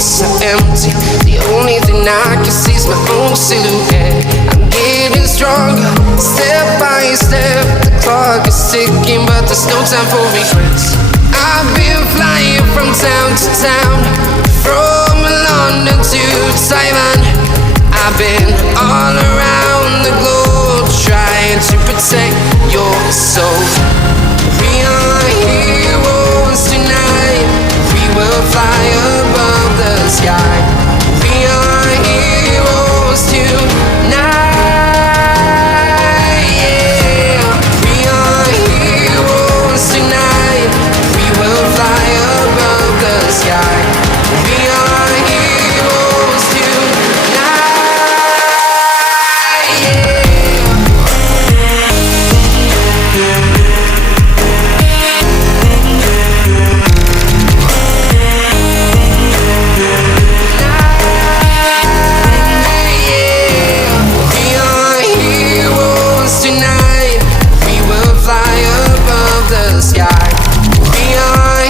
streets are empty. The only thing I can see is my own silhouette. I'm getting stronger, step by step. The clock is ticking, but there's no time for regrets. I've been flying from town to town, from London to Taiwan. I've been all around the globe, trying to protect your soul. We are heroes tonight. We will fly above the sky. We are heroes tonight. Yeah. We are heroes tonight. We will fly above the sky. We are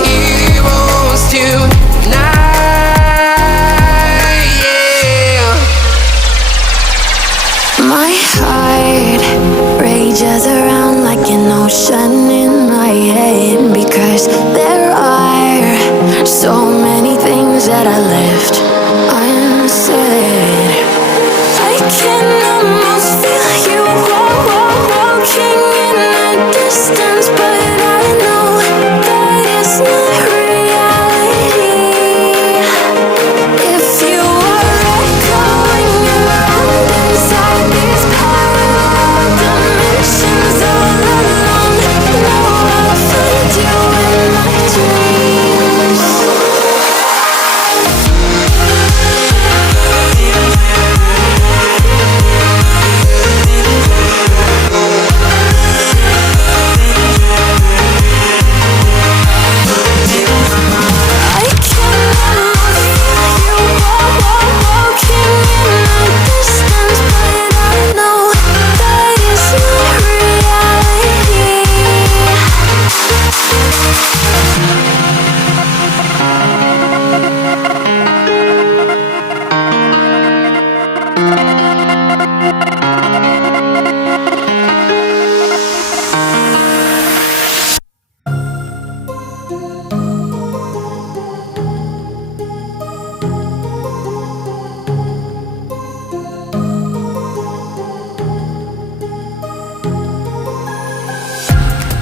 heroes tonight. Yeah. My heart rages around like an ocean in my head, because there are so many things that I left unsaid. I can almost feel you walking in the distance, but I know that it's not reality. If you are echoing around inside these parallel dimensions all alone, know I'll find you in my dreams. I can almost feel you walking in the distance, but I know that it's not reality.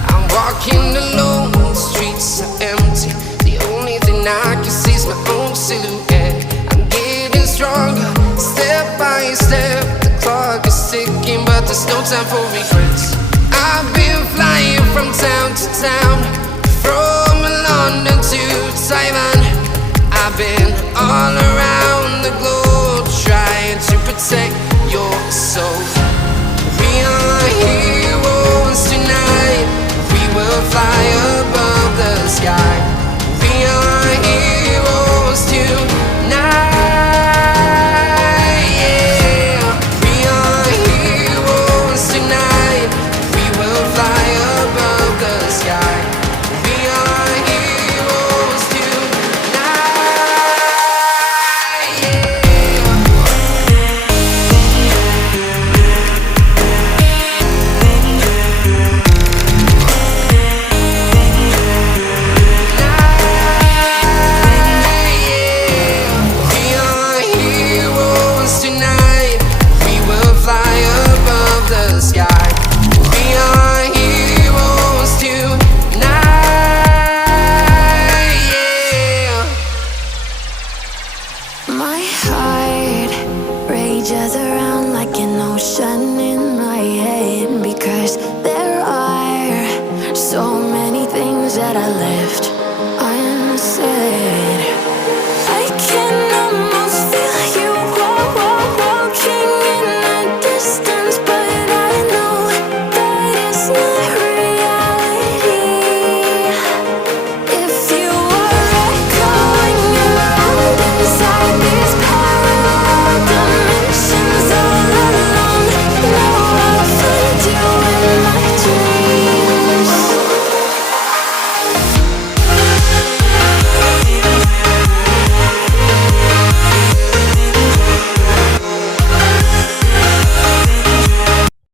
I'm walking alone, the streets are empty. The only thing I can see is my own silhouette. I'm getting stronger, step by step. The clock is ticking, but there's no time for regrets. I've been flying from town to town, from London to Taiwan. I've been all around the globe, trying to protect your soul. We are here.